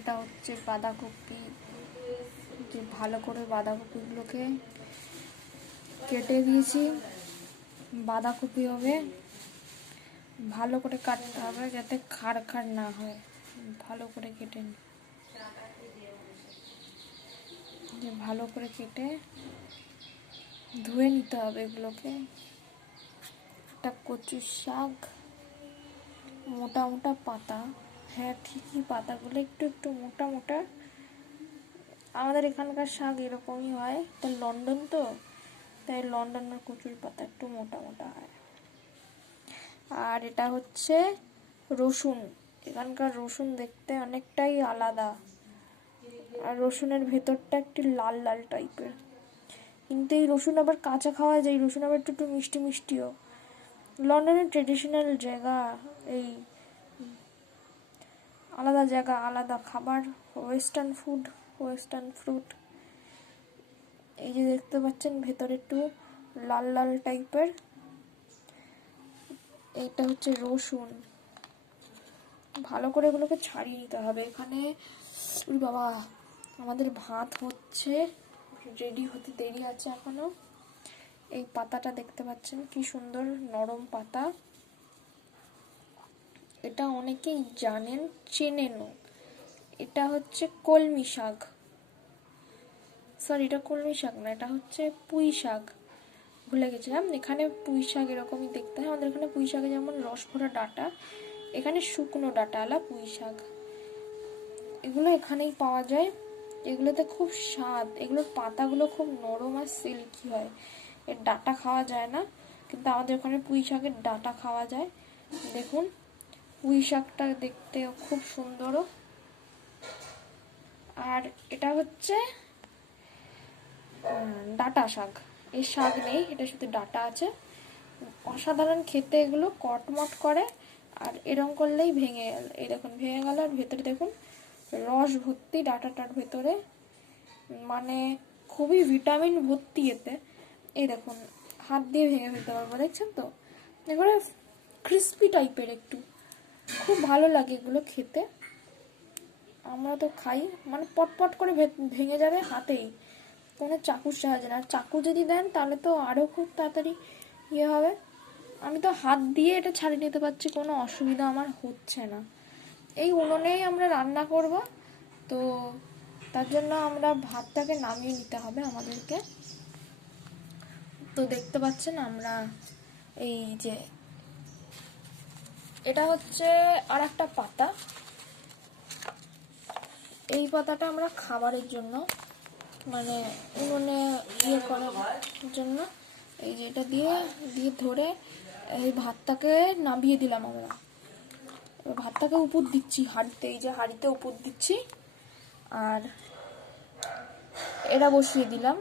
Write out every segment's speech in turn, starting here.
এটা হচ্ছে বাঁধাকপি, যে ভালো করে বাঁধাকপিগুলোকে কেটে দিয়েছি। বাঁধাকপি হবে ভালো করে কাটতে হবে যাতে খাড় খাড় না হয়, ভালো করে কেটে নি, যে ভালো করে কেটে ধুয়ে নিতে হবে এগুলোকে। একটা কচুর শাক, মোটা মোটা পাতা, হ্যাঁ ঠিকই, পাতাগুলো একটু একটু মোটা মোটা। আমাদের এখানকার শাক এরকমই হয়, তো লন্ডন তো, তাই লন্ডনের কচুর পাতা একটু মোটা মোটা হয়। আর এটা হচ্ছে রসুন, এখানকার রসুন দেখতে অনেকটাই আলাদা, আর রসুনের ভেতরটা একটু লাল লাল টাইপের। কিন্তু এই রসুন আবার কাঁচা খাওয়া যায়, রসুন আবার একটু একটু মিষ্টি মিষ্টিও। লন্ডনের ট্রেডিশনাল জায়গা, এই আলাদা জায়গা, আলাদা খাবার, ওয়েস্টার্ন ফুড, ওয়েস্টার্ন ফ্রুট। এই যে দেখতে পাচ্ছেন ভেতরে একটু লাল লাল টাইপের, এইটা হচ্ছে রসুন। ভালো করে এগুলোকে ছাড়িয়ে নিতে হবে। এখানে বাবা আমাদের ভাত হচ্ছে, রেডি হতে দেরি আছে এখনো। এই পাতাটা দেখতে পাচ্ছেন কি সুন্দর নরম পাতা, এটা অনেকেই জানেন, চেনেনও। এটা হচ্ছে কলমি শাক, সরি এটা কলমি শাক না, এটা হচ্ছে পুঁই শাক, ভুলে গেছিলাম। এখানে পুঁই শাক এরকমই দেখতে হয়, আমাদের এখানে পুঁই শাকে যেমন রস ভরা ডাঁটা, এখানে শুকনো ডাঁটা আলা পুঁই শাক। এগুলো এখানেই পাওয়া যায়, এগুলোতে খুব স্বাদ, এগুলোর পাতাগুলো খুব নরম আর সিল্কি হয়। এর ডাঁটা খাওয়া যায় না, কিন্তু আমাদের ওখানে পুঁই শাকের ডাঁটা খাওয়া যায়। দেখুন পুঁই শাকটা দেখতে খুব সুন্দরও। আর এটা হচ্ছে ডাঁটা শাক, এর শাক নেই, এটা শুধু ডাঁটা আছে। অসাধারণ খেতে এগুলো, কটমট করে। আর এরকম করলেই ভেঙে গেল, এই দেখুন ভেঙে গেল। আর ভেতরে দেখুন রস ভর্তি ডাঁটাটার ভেতরে, মানে খুবই ভিটামিন ভর্তি এতে। এই দেখুন হাত দিয়ে ভেঙে ফেলতে পারবো, দেখছেন তো, এবারে ক্রিস্পি টাইপের একটু, খুব ভালো লাগে এগুলো খেতে। আমরা তো খাই, মানে পটপট করে ভেঙে যাবে হাতেই, কোনো চাকুর সাহায্যে না। চাকু যদি দেন তাহলে তো আরও খুব তাড়াতাড়ি ইয়ে হবে। আমি তো হাত দিয়ে এটা ছাড়িয়ে নিতে পারছি, কোনো অসুবিধা আমার হচ্ছে না। এই উনুনেই আমরা রান্না করব, তো তার জন্য আমরা ভাতটাকে নামিয়ে নিতে হবে আমাদেরকে। তো দেখতে পাচ্ছেন আমরা এই যে, এটা হচ্ছে আর একটা পাতা, এই পাতাটা আমরা খাবারের জন্য, মানে উনুনে ইয়ে করার জন্য, এই যে এটা দিয়ে দিয়ে ধরে এই ভাতটাকে নামিয়ে দিলাম আমরা। ভাতটাকে উপর দিচ্ছি হাঁড়িতে, এই যে হাঁড়িতে উপর দিচ্ছি, আর এটা বসিয়ে দিলাম,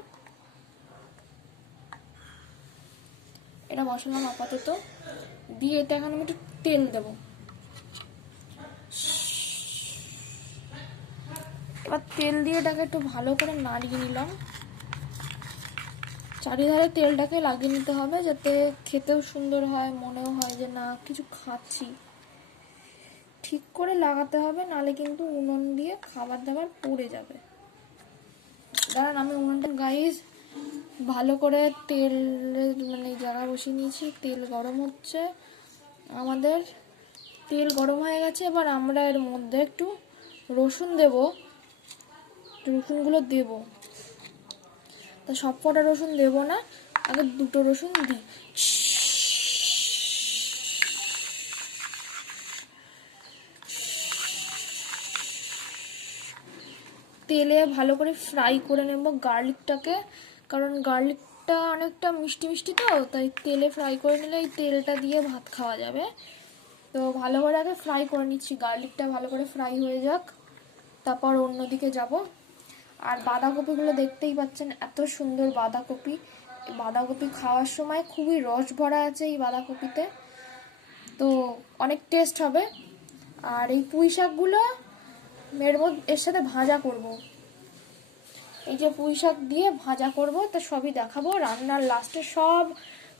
এটা বসালাম আপাতত। দিয়ে এটা এখন আমি একটু তেল দেবো। এবার তেল দিয়ে এটাকে একটু ভালো করে নাড়িয়ে নিলাম, চারিধারে তেলটাকে লাগিয়ে নিতে হবে যাতে খেতেও সুন্দর হয়, মনেও হয় যে না কিছু খাচ্ছি। ঠিক করে লাগাতে হবে, নালে কিন্তু উনুন দিয়ে খাবার দাবার পড়ে যাবে। দাঁড়ান আমি উনুনটা গাইস ভালো করে তেল মানে জায়গা বসিয়ে নিয়েছি, তেল গরম হচ্ছে আমাদের, তেল গরম হয়ে গেছে। এবার আমরা এর মধ্যে একটু রসুন দেব, রসুনগুলো দেব। তো সব কটা রসুন দেব না, আগে দুটো রসুন দিই। তেলে ভালো করে ফ্রাই করে নেব গার্লিকটাকে, কারণ গার্লিকটা অনেকটা মিষ্টি মিষ্টি তো, তাই তেলে ফ্রাই করে নিলে এই তেলটা দিয়ে ভাত খাওয়া যাবে। তো ভালো করে আগে ফ্রাই করে নিচ্ছি, গার্লিকটা ভালো করে ফ্রাই হয়ে যাক, তারপর অন্যদিকে যাব। আর বাঁধাকপিগুলো দেখতেই পাচ্ছেন, এত সুন্দর বাঁধাকপি। বাঁধাকপি খাওয়ার সময় খুবই রস ভরা আছে এই বাঁধাকপিতে, তো অনেক টেস্ট হবে। আর এই পুঁই শাকগুলো এর সাথে ভাজা করব, এই যে পুঁই শাক দিয়ে ভাজা করব, তো সবই দেখাবো রান্নার লাস্টে, সব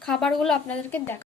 খাবারগুলো আপনাদেরকে দেখাবো।